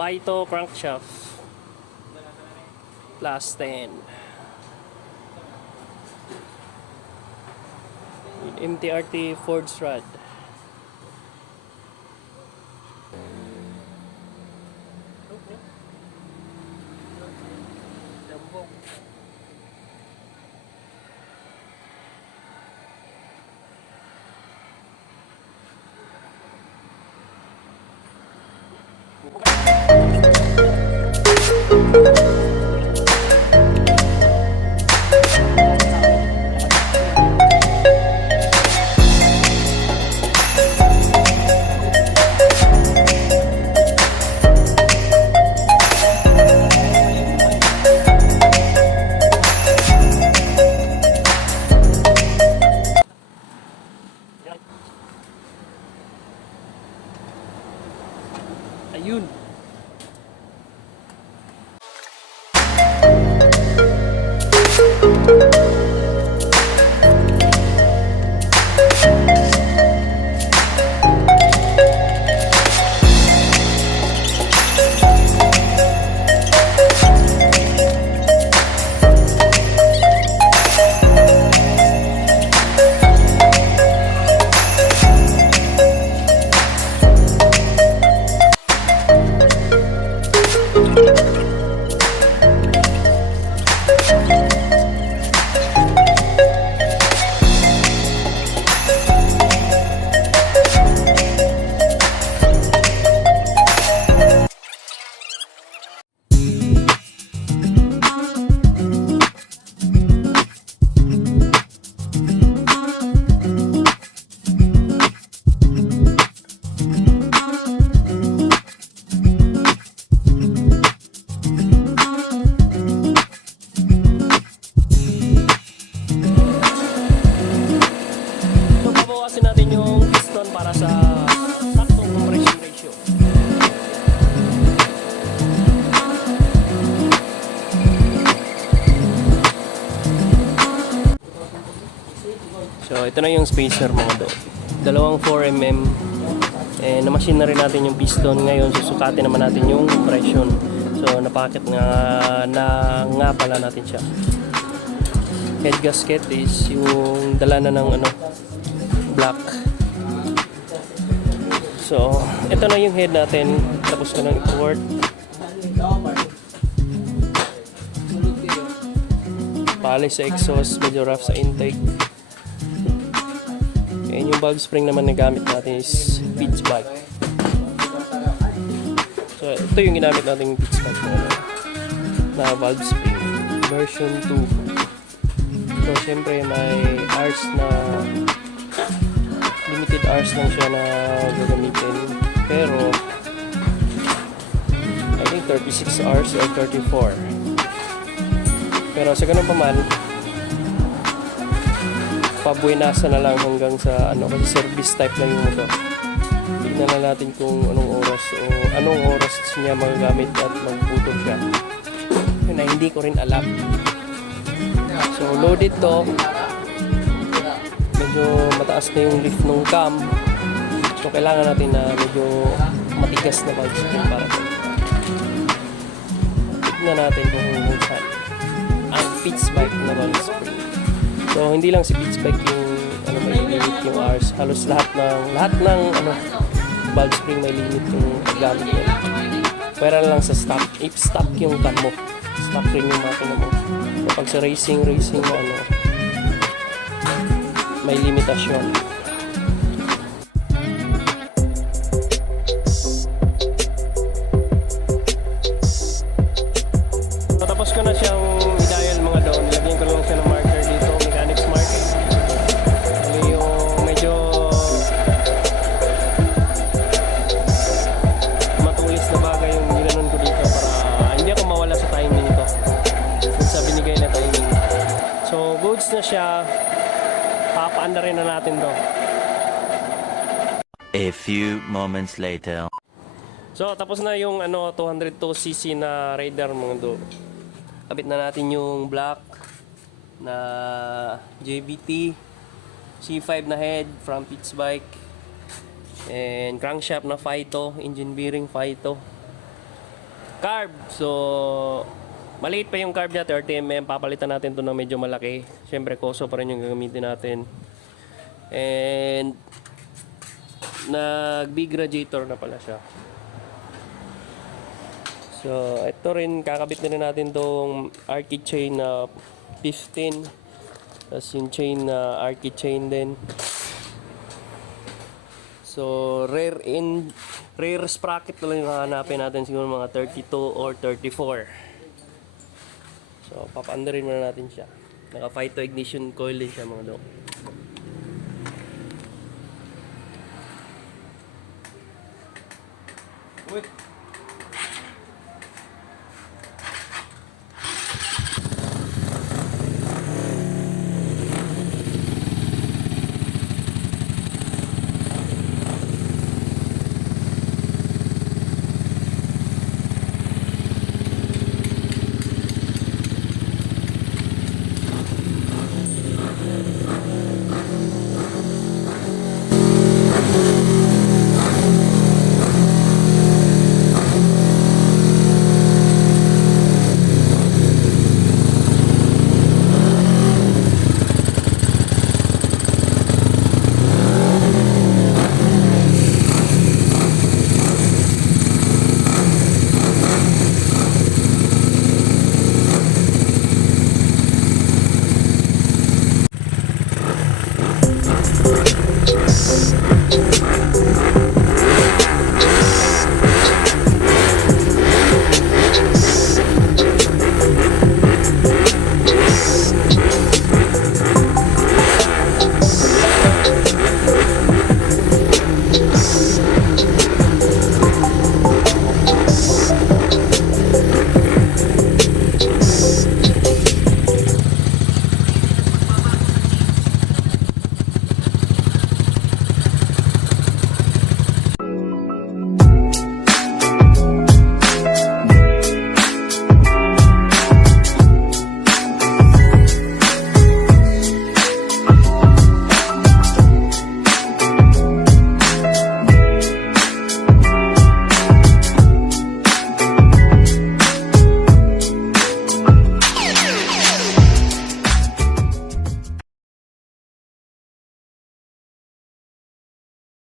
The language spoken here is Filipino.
Phyto crankshaft. Plus 10. MTRT Ford Strad. Ayun. Babawasin natin yung piston para sa saktong compression ratio. So, ito na yung spacer mga do. Dalawang 4mm. Eh, na-machine na rin natin yung piston. Ngayon, susukatin naman natin yung compression. So, napakit nga, na nga pala natin siya. Head gasket is yung dala na ng ano, black. So, ito na yung head natin. Tapos ko nang i-port. Palis sa exhaust, medyo rough sa intake. Ayan yung valve spring naman na gamit natin is pitch bike. So, ito yung ginamit nating pitch bike na, ano, na valve spring. Version 2. So, syempre may hours na limited hours lang siya na gagamitin. Pero, I think 36 hours or 34. Pero sa ganun pa man, pabuenasa na lang hanggang sa ano kasi service type lang yung motor. Tignan na natin kung anong oras o anong oras niya magagamit at magputol siya. Yun na hindi ko rin alam. So loaded to. Medyo mataas na yung lift ng cam. So kailangan natin na medyo matigas na valve spring para to. Tignan natin kung kung saan ang pitch bike na valve spring. So hindi lang si pitch bike yung ano may limit yung hours. Halos lahat ng lahat ng ano valve spring may limit yung paggamit niya. Pwera lang sa stock. If stock yung cam mo, stock rin yung makina mo. Kapag sa racing, racing na ano, may limitasyon. Tapos ko na siyang i-dial mga doon. Nilagyan ko lang siya ng marker dito, mechanics mark. Ano yung medyo matulis na bagay yung ginanon ko dito para hindi ako mawala sa timing. Dun sa binigay na timing. So, goods na siya. Papaanda rin na natin to. A few moments later. So, tapos na yung ano 202cc na Raider mga do. Kabit na natin yung black na JBT C5 na head from Pitts Bike and crankshaft na Phyto, engine bearing Phyto. Carb. So, maliit pa yung carb niya, 30mm. Papalitan natin to ng medyo malaki. Siyempre, koso pa rin yung gagamitin natin. And, nag-big radiator na pala siya. So, ito rin, kakabit na rin natin tong Archi chain na 15. Tapos yung chain na Archi chain din. So, rare in rare sprocket lang yung hahanapin natin siguro mga 32 or 34. So, papanda rin muna natin siya. Naka phyto ignition coil din siya mga dok.